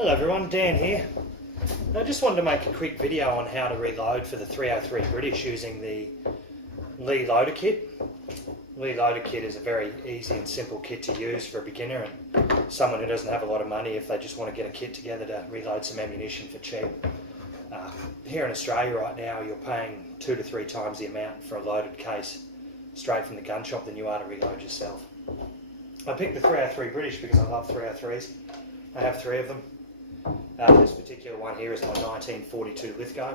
Hello everyone, Dan here. I just wanted to make a quick video on how to reload for the 303 British using the Lee Loader Kit. Lee Loader Kit is a very easy and simple kit to use for a beginner and someone who doesn't have a lot of money if they just want to get a kit together to reload some ammunition for cheap. Here in Australia right now you're paying 2 to 3 times the amount for a loaded case straight from the gun shop than you are to reload yourself. I picked the 303 British because I love 303s. I have 3 of them. This particular one here is my 1942 Lithgow,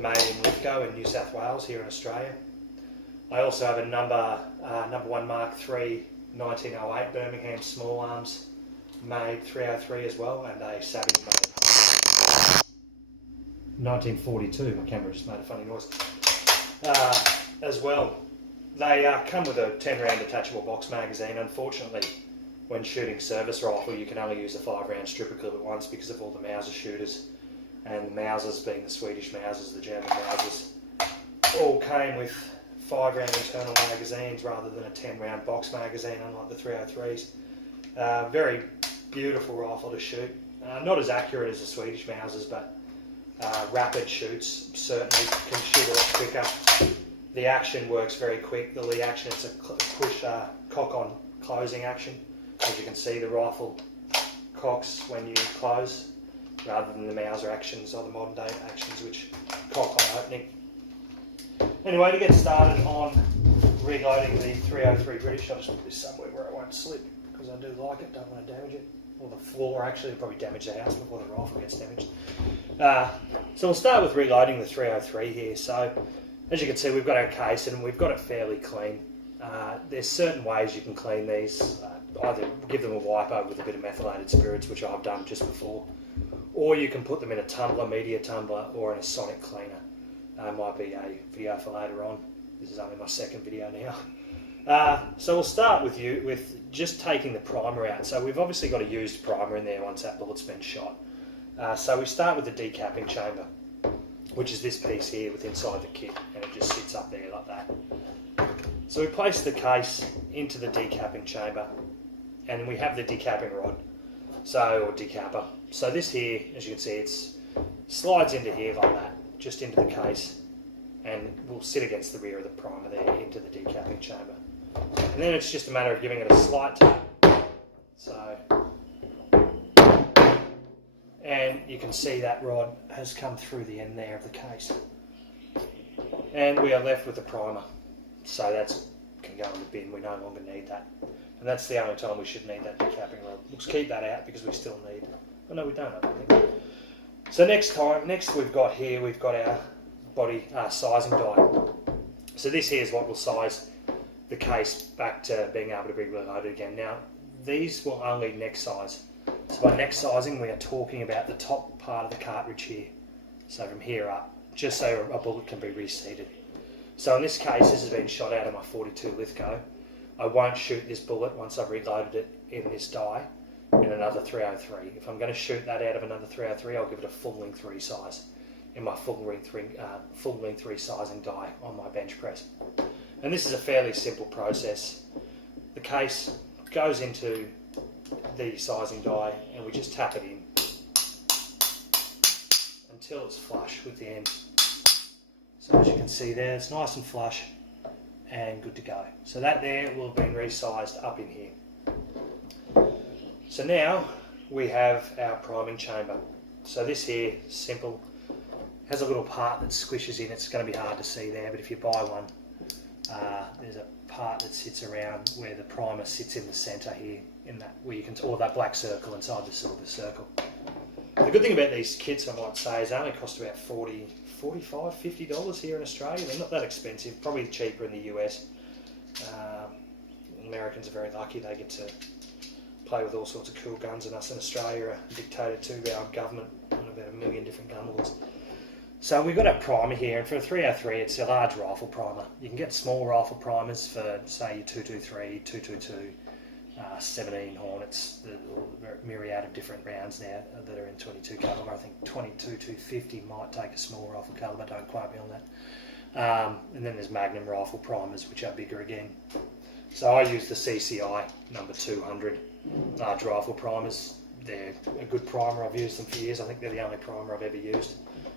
made in Lithgow in New South Wales here in Australia. I also have a number 1 Mark III 1908 Birmingham small arms made 303 as well, and a Savage made 1942. My camera just made a funny noise as well. They come with a 10 round detachable box magazine. Unfortunately, when shooting service rifle, you can only use a 5-round stripper clip at once because of all the Mauser shooters, and the Mausers, being the Swedish Mausers, the German Mausers, all came with 5-round internal magazines rather than a 10-round box magazine, unlike the 303s. Very beautiful rifle to shoot. Not as accurate as the Swedish Mausers, but rapid shoots. Certainly can shoot a lot quicker. The action works very quick. The Lee action, it's a push cock on closing action. As you can see, the rifle cocks when you close, rather than the Mauser actions or the modern day actions which cock on opening. Anyway, to get started on reloading the 303 British, I'll just put this somewhere where it won't slip, because I do like it, don't want to damage it. Or the floor actually, it'll probably damage the house before the rifle gets damaged. So we'll start with reloading the 303 here. So as you can see, we've got our case and we've got it fairly clean. There's certain ways you can clean these. Either give them a wipe over with a bit of methylated spirits, which I've done just before, or you can put them in a tumbler, media tumbler, or in a sonic cleaner. Might be a video for later on. This is only my second video now. So we'll start with just taking the primer out. So we've obviously got a used primer in there once that bullet's been shot. So we start with the decapping chamber, which is this piece here with inside the kit, and it just sits up there like that. So we place the case into the decapping chamber, and we have the decapping rod, or decapper. So this here, as you can see, it slides into here like that, just into the case, and will sit against the rear of the primer there into the decapping chamber. And then it's just a matter of giving it a slight tap. So, and you can see that rod has come through the end there of the case. And we are left with the primer. So that can go in the bin, we no longer need that. And that's the only time we should need that decapping rod. We'll keep that out because we still need, oh no we don't, I don't think. So next we've got our body sizing die. So this here is what will size the case back to being able to be reloaded again. Now these will only neck size. So by neck sizing we are talking about the top part of the cartridge here. So from here up, just so a bullet can be reseated. So in this case, this has been shot out of my 42 Lithgow. I won't shoot this bullet once I've reloaded it in this die in another 303. If I'm going to shoot that out of another 303, I'll give it a full length resize in my full length resizing die on my bench press. And this is a fairly simple process. The case goes into the sizing die and we just tap it in until it's flush with the end. So as you can see there, it's nice and flush and good to go. So that there will have been resized up in here. So now we have our priming chamber. So this here, simple, has a little part that squishes in. It's going to be hard to see there, but if you buy one, there's a part that sits around where the primer sits in the centre here, in that where you can, or that black circle inside the silver circle. The good thing about these kits, I might say, is they only cost about $45, $50 here in Australia. They're not that expensive, probably cheaper in the US. Americans are very lucky, they get to play with all sorts of cool guns, and us in Australia are dictated to by our government on about 1 million different gun laws. So we've got our primer here, and for a 303 it's a large rifle primer. You can get small rifle primers for, say, your 223, 222, 17 Hornets, the myriad of different rounds now that are in 22 caliber. I think 22 250 might take a small rifle caliber, don't quote me on that. And then there's Magnum rifle primers, which are bigger again. So I use the CCI number 200 large rifle primers. they're a good primer. I've used them for years. I think they're the only primer I've ever used.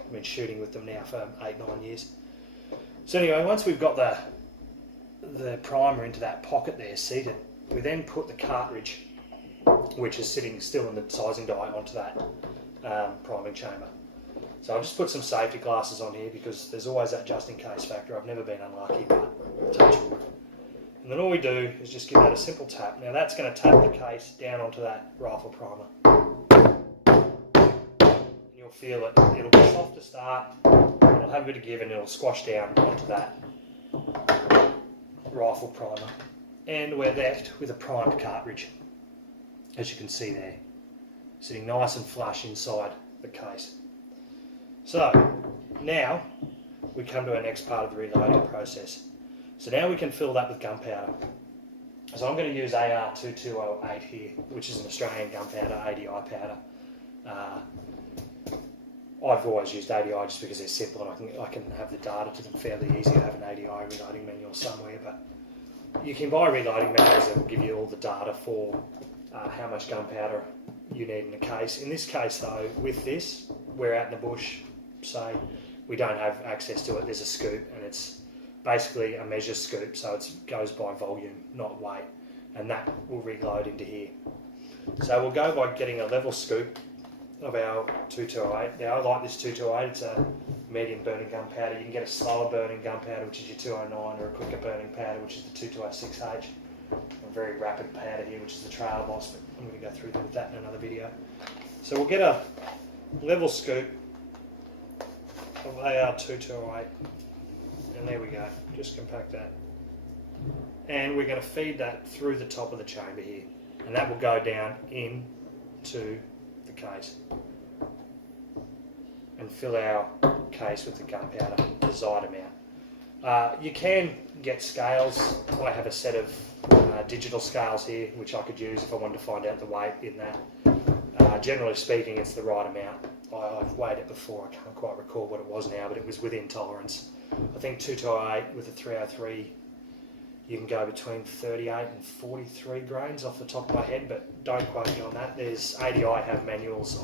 I've been shooting with them now for 8-9 years. So anyway, once we've got the primer into that pocket there seated, we then put the cartridge, which is sitting still in the sizing die, onto that priming chamber. So I've just put some safety glasses on here because there's always that just in case factor. I've never been unlucky, but touch wood. And then all we do is just give that a simple tap. Now that's going to tap the case down onto that rifle primer. And you'll feel it. It'll be soft to start, it'll have a bit of give, and it'll squash down onto that rifle primer. And we're left with a primed cartridge, as you can see there, sitting nice and flush inside the case. So now we come to our next part of the reloading process. So now we can fill that with gunpowder. So I'm going to use AR2208 here, which is an Australian gunpowder, ADI powder. I've always used ADI just because they're simple and I can have the data to them fairly easy. I have an ADI reloading manual somewhere, but you can buy reloading manuals that will give you all the data for how much gunpowder you need in a case. In this case though, with this, we're out in the bush, so we don't have access to it. There's a scoop, and it's basically a measure scoop, so it goes by volume, not weight, and that will reload into here. So we'll go by getting a level scoop of our 2208. Now I like this 2208, it's a medium burning gunpowder. You can get a slower burning gunpowder, which is your 209, or a quicker burning powder, which is the 2206H. A very rapid powder here, which is the Trail Boss, but I'm going to go through with that in another video. So we'll get a level scoop of AR2208, and there we go, just compact that. And we're going to feed that through the top of the chamber here, and that will go down into the case and fill our case with the gunpowder, the desired amount. You can get scales. I have a set of digital scales here which I could use if I wanted to find out the weight in that. Generally speaking, it's the right amount. I've weighed it before, I can't quite recall what it was now, but it was within tolerance. I think 2208 with a 303, you can go between 38 and 43 grains off the top of my head, but don't quote me on that. There's ADI have manuals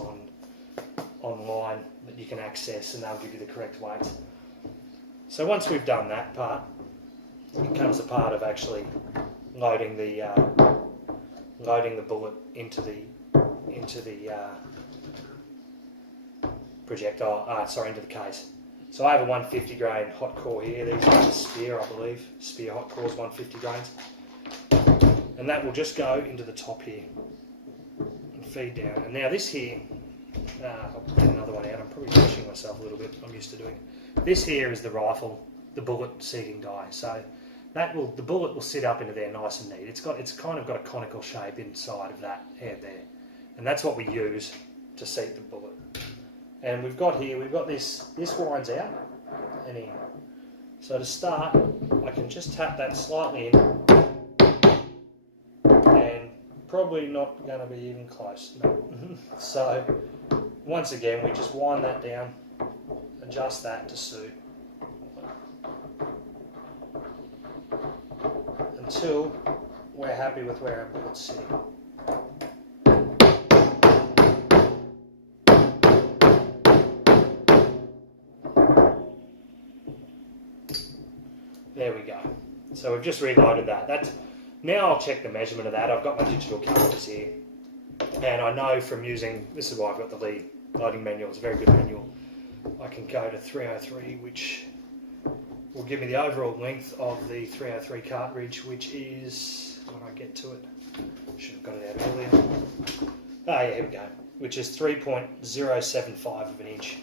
online that you can access, and they'll give you the correct weights. So once we've done that part, it comes the part of actually loading the bullet into the projectile. Into the case. So I have a 150 grain hot core here. These are Spear, I believe. Spear hot cores, 150 grains, and that will just go into the top here and feed down. And now this here, I'll get another one out. I'm probably pushing myself a little bit. I'm used to doing it. This here is the rifle, the bullet seating die. So the bullet will sit up into there nice and neat. It's kind of got a conical shape inside of that head there, and that's what we use to seat the bullet. And we've got this winds out and in. So to start, I can just tap that slightly in, and probably not going to be even close. No. So once again, we just wind that down, adjust that to suit, until we're happy with where our bullet's sitting. There we go. So we've just reloaded that. Now I'll check the measurement of that. I've got my digital calipers here, and I know from using, this is why I've got the Lee loading manual, it's a very good manual. I can go to 303, which will give me the overall length of the 303 cartridge, which is, when I get to it, should have got it out earlier. Yeah, here we go. Which is 3.075 of an inch.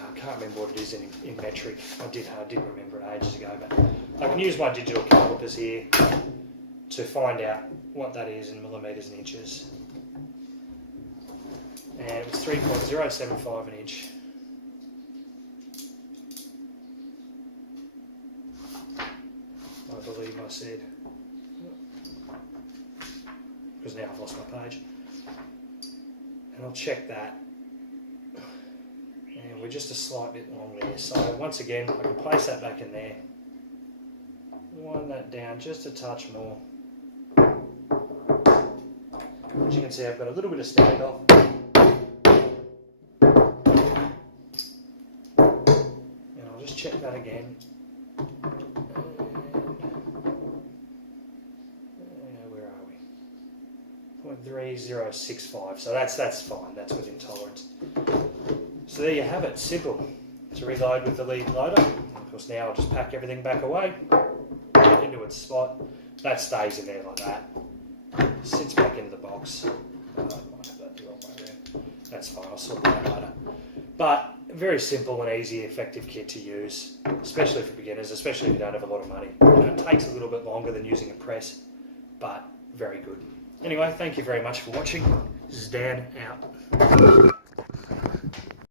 I can't remember what it is in metric. I did remember it ages ago, but I can use my digital calipers here to find out what that is in millimetres and inches. And it's 3.075 an inch. I believe I said, because now I've lost my page. And I'll check that. And we're just a slight bit long there. So once again, I can place that back in there. Wind that down just a touch more. As you can see, I've got a little bit of standoff. And I'll just check that again. And where are we? 0.3065. So that's fine. That's within tolerance. So there you have it. Simple. To reload with the lead loader. Of course, now I'll just pack everything back away into its spot. That stays in there like that. Sits back into the box. I might have that the wrong way around. That's fine. I'll sort that out later. But very simple and easy, effective kit to use, especially for beginners, especially if you don't have a lot of money. It takes a little bit longer than using a press, but very good. Anyway, thank you very much for watching. This is Dan out.